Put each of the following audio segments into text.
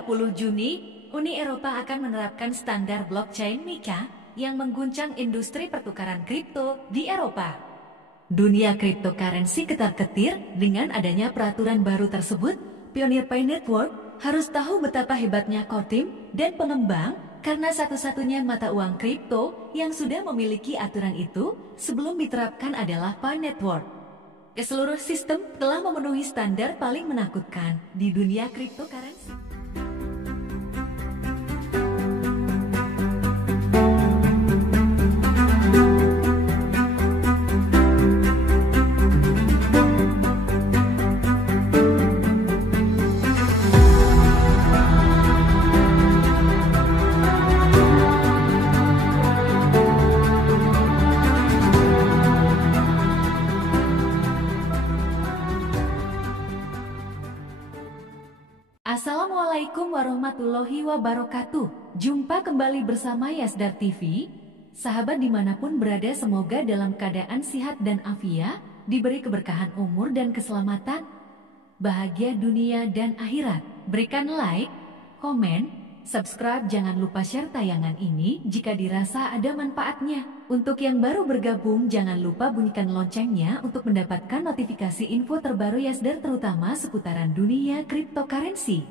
30 Juni, Uni Eropa akan menerapkan standar blockchain MiCA yang mengguncang industri pertukaran kripto di Eropa. Dunia cryptocurrency ketar-ketir dengan adanya peraturan baru tersebut. Pioneer Pay Network harus tahu betapa hebatnya core team dan pengembang karena satu-satunya mata uang kripto yang sudah memiliki aturan itu sebelum diterapkan adalah Pay Network. Seluruh sistem telah memenuhi standar paling menakutkan di dunia cryptocurrency. Assalamualaikum warahmatullahi wabarakatuh. Jumpa kembali bersama Yasdar TV. Sahabat dimanapun berada, semoga dalam keadaan sehat dan afiat, diberi keberkahan umur dan keselamatan, bahagia dunia dan akhirat. Berikan like, komen, subscribe, jangan lupa share tayangan ini jika dirasa ada manfaatnya. Untuk yang baru bergabung, jangan lupa bunyikan loncengnya untuk mendapatkan notifikasi info terbaru Yasdar terutama seputaran dunia cryptocurrency.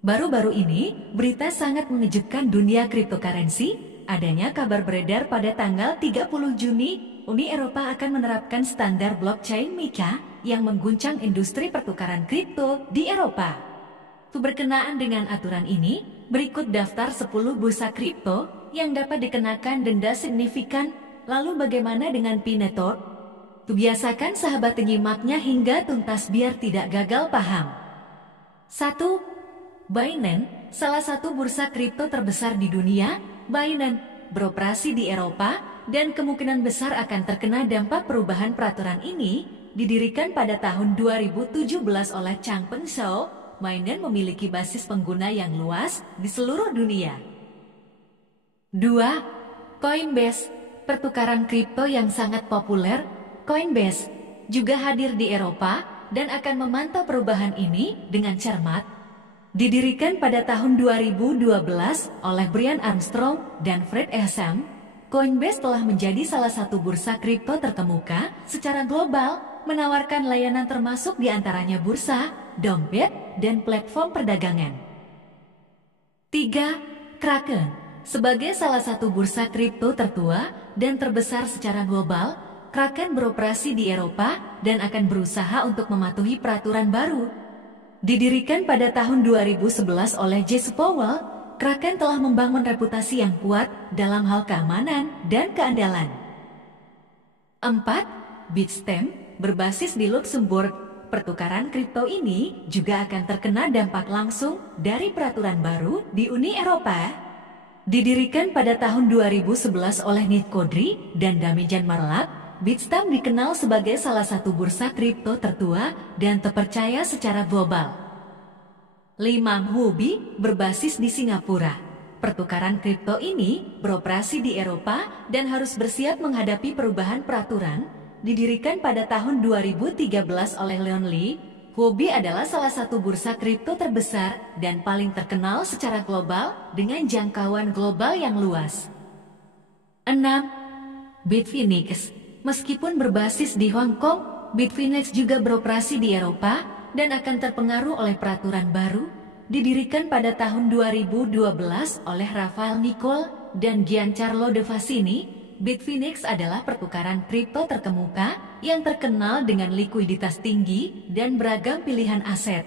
Baru-baru ini, berita sangat mengejutkan dunia cryptocurrency. Adanya kabar beredar pada tanggal 30 Juni, Uni Eropa akan menerapkan standar blockchain MiCA yang mengguncang industri pertukaran kripto di Eropa. Berkenaan dengan aturan ini, berikut daftar 10 bursa kripto yang dapat dikenakan denda signifikan. Lalu bagaimana dengan Pay Network? Biasakan sahabat menyimaknya hingga tuntas biar tidak gagal paham. 1. Binance, salah satu bursa kripto terbesar di dunia. Binance beroperasi di Eropa dan kemungkinan besar akan terkena dampak perubahan peraturan ini. Didirikan pada tahun 2017 oleh Changpeng Zhou, Binance memiliki basis pengguna yang luas di seluruh dunia. 2. Coinbase, pertukaran kripto yang sangat populer. Coinbase juga hadir di Eropa dan akan memantau perubahan ini dengan cermat. Didirikan pada tahun 2012 oleh Brian Armstrong dan Fred Ehsam, Coinbase telah menjadi salah satu bursa kripto terkemuka secara global, menawarkan layanan termasuk diantaranya bursa, dompet, dan platform perdagangan. 3. Kraken, sebagai salah satu bursa kripto tertua dan terbesar secara global, Kraken beroperasi di Eropa dan akan berusaha untuk mematuhi peraturan baru. Didirikan pada tahun 2011 oleh Jesse Powell, Kraken telah membangun reputasi yang kuat dalam hal keamanan dan keandalan. 4. Bitstamp, berbasis di Luxembourg, pertukaran kripto ini juga akan terkena dampak langsung dari peraturan baru di Uni Eropa. Didirikan pada tahun 2011 oleh Nick Kodry dan Damijan Marlak, Bitstamp dikenal sebagai salah satu bursa kripto tertua dan terpercaya secara global. 5. Huobi, berbasis di Singapura. Pertukaran kripto ini beroperasi di Eropa dan harus bersiap menghadapi perubahan peraturan. Didirikan pada tahun 2013 oleh Leon Lee, Huobi adalah salah satu bursa kripto terbesar dan paling terkenal secara global dengan jangkauan global yang luas. 6. Bitfinex, meskipun berbasis di Hong Kong, Bitfinex juga beroperasi di Eropa dan akan terpengaruh oleh peraturan baru. Didirikan pada tahun 2012 oleh Rafael Nicole dan Giancarlo De Fassini, Bitfinex adalah pertukaran kripto terkemuka yang terkenal dengan likuiditas tinggi dan beragam pilihan aset.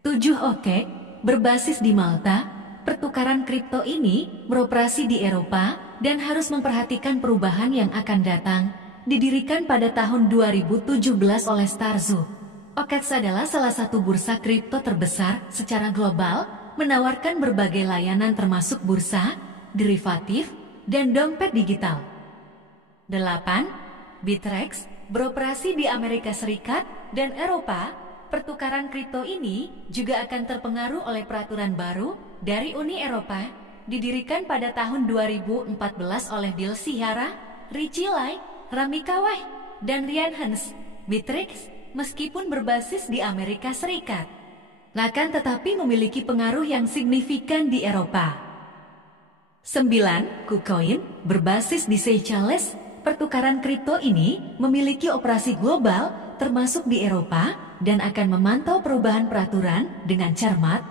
7. Oke, berbasis di Malta, pertukaran kripto ini beroperasi di Eropa dan harus memperhatikan perubahan yang akan datang. Didirikan pada tahun 2017 oleh Starzo, OKEX adalah salah satu bursa kripto terbesar secara global, menawarkan berbagai layanan termasuk bursa, derivatif, dan dompet digital. 8. Bittrex, beroperasi di Amerika Serikat dan Eropa. Pertukaran kripto ini juga akan terpengaruh oleh peraturan baru dari Uni Eropa. Didirikan pada tahun 2014 oleh Bill Sihara, Richie Lai, Rami Kawai, dan Ryan Hans. Bittrex meskipun berbasis di Amerika Serikat. akan tetapi memiliki pengaruh yang signifikan di Eropa. 9. KuCoin berbasis di Seychelles. Pertukaran kripto ini memiliki operasi global termasuk di Eropa dan akan memantau perubahan peraturan dengan cermat.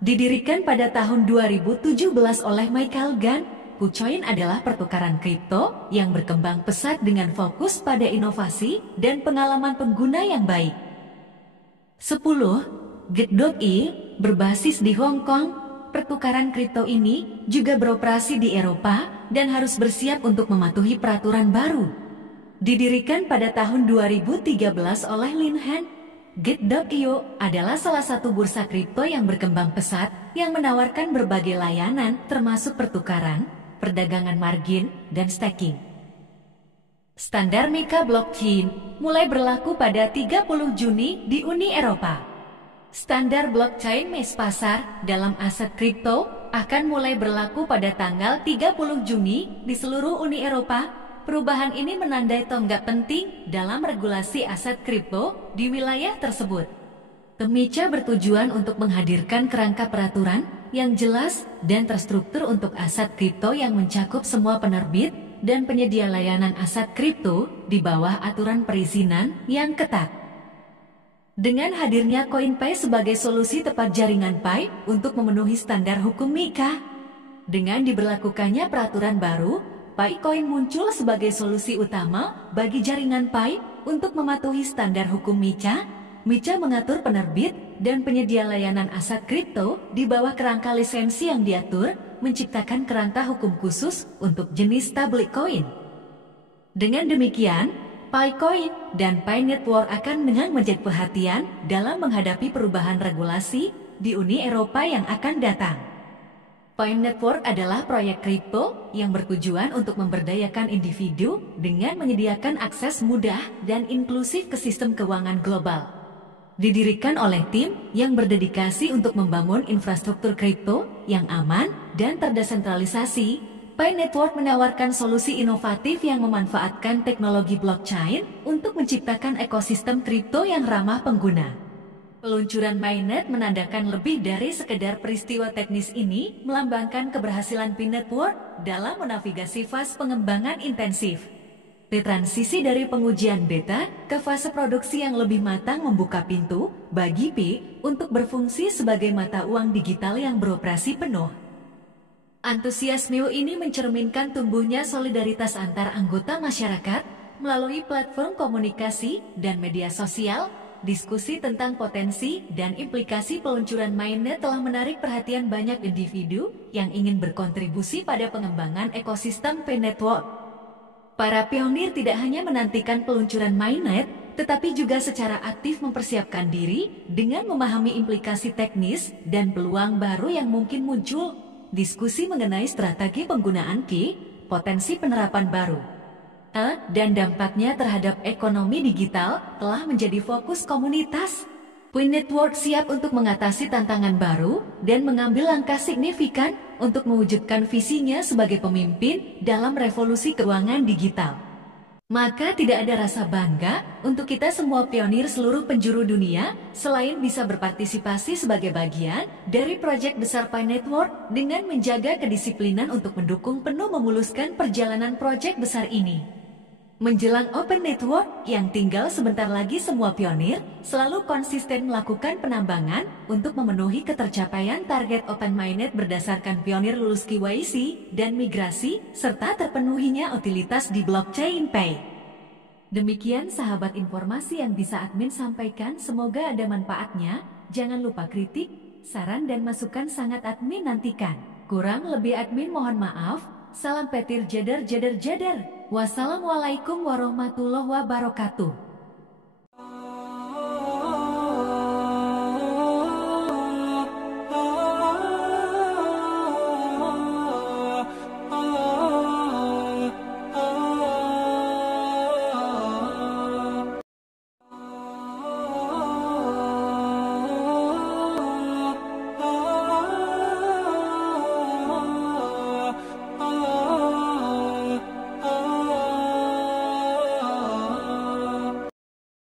Didirikan pada tahun 2017 oleh Michael Gant, KuCoin adalah pertukaran kripto yang berkembang pesat dengan fokus pada inovasi dan pengalaman pengguna yang baik. 10. Get.ly berbasis di Hong Kong. Pertukaran kripto ini juga beroperasi di Eropa dan harus bersiap untuk mematuhi peraturan baru. Didirikan pada tahun 2013 oleh Lin Han, Get.io adalah salah satu bursa kripto yang berkembang pesat yang menawarkan berbagai layanan termasuk pertukaran, perdagangan margin, dan staking. Standar MiCA Blockchain mulai berlaku pada 30 Juni di Uni Eropa. Standar blockchain MES pasar dalam aset kripto akan mulai berlaku pada tanggal 30 Juni di seluruh Uni Eropa. Perubahan ini menandai tonggak penting dalam regulasi aset kripto di wilayah tersebut. MiCA bertujuan untuk menghadirkan kerangka peraturan yang jelas dan terstruktur untuk aset kripto yang mencakup semua penerbit dan penyedia layanan aset kripto di bawah aturan perizinan yang ketat. Dengan hadirnya CoinPay sebagai solusi tepat jaringan Pi untuk memenuhi standar hukum MiCA, dengan diberlakukannya peraturan baru, PiCoin muncul sebagai solusi utama bagi jaringan Pi untuk mematuhi standar hukum MiCA. MiCA mengatur penerbit dan penyedia layanan aset kripto di bawah kerangka lisensi yang diatur, menciptakan kerangka hukum khusus untuk jenis stablecoin. Dengan demikian, PiCoin dan Pi Network akan menjadi perhatian dalam menghadapi perubahan regulasi di Uni Eropa yang akan datang. Pi Network adalah proyek kripto yang bertujuan untuk memberdayakan individu dengan menyediakan akses mudah dan inklusif ke sistem keuangan global. Didirikan oleh tim yang berdedikasi untuk membangun infrastruktur kripto yang aman dan terdesentralisasi, Pi Network menawarkan solusi inovatif yang memanfaatkan teknologi blockchain untuk menciptakan ekosistem kripto yang ramah pengguna. Peluncuran mainnet menandakan lebih dari sekedar peristiwa teknis ini, melambangkan keberhasilan Pi Network dalam menavigasi fase pengembangan intensif. Transisi dari pengujian beta ke fase produksi yang lebih matang membuka pintu bagi Pi untuk berfungsi sebagai mata uang digital yang beroperasi penuh. Antusiasme ini mencerminkan tumbuhnya solidaritas antar anggota masyarakat melalui platform komunikasi dan media sosial. Diskusi tentang potensi dan implikasi peluncuran mainnet telah menarik perhatian banyak individu yang ingin berkontribusi pada pengembangan ekosistem Pi Network. Para pionir tidak hanya menantikan peluncuran mainnet, tetapi juga secara aktif mempersiapkan diri dengan memahami implikasi teknis dan peluang baru yang mungkin muncul. Diskusi mengenai strategi penggunaan Pi, potensi penerapan baru, dan dampaknya terhadap ekonomi digital telah menjadi fokus komunitas. Pi Network siap untuk mengatasi tantangan baru dan mengambil langkah signifikan untuk mewujudkan visinya sebagai pemimpin dalam revolusi keuangan digital. Maka tidak ada rasa bangga untuk kita semua pionir seluruh penjuru dunia selain bisa berpartisipasi sebagai bagian dari proyek besar Pi Network dengan menjaga kedisiplinan untuk mendukung penuh memuluskan perjalanan proyek besar ini. Menjelang Open Network yang tinggal sebentar lagi, semua pionir selalu konsisten melakukan penambangan untuk memenuhi ketercapaian target Open Mainnet berdasarkan pionir lulus KYC dan migrasi serta terpenuhinya utilitas di blockchain Pi. Demikian sahabat informasi yang bisa admin sampaikan, semoga ada manfaatnya. Jangan lupa kritik, saran dan masukan sangat admin nantikan. Kurang lebih admin mohon maaf. Salam petir jadar. Wassalamualaikum warahmatullahi wabarakatuh.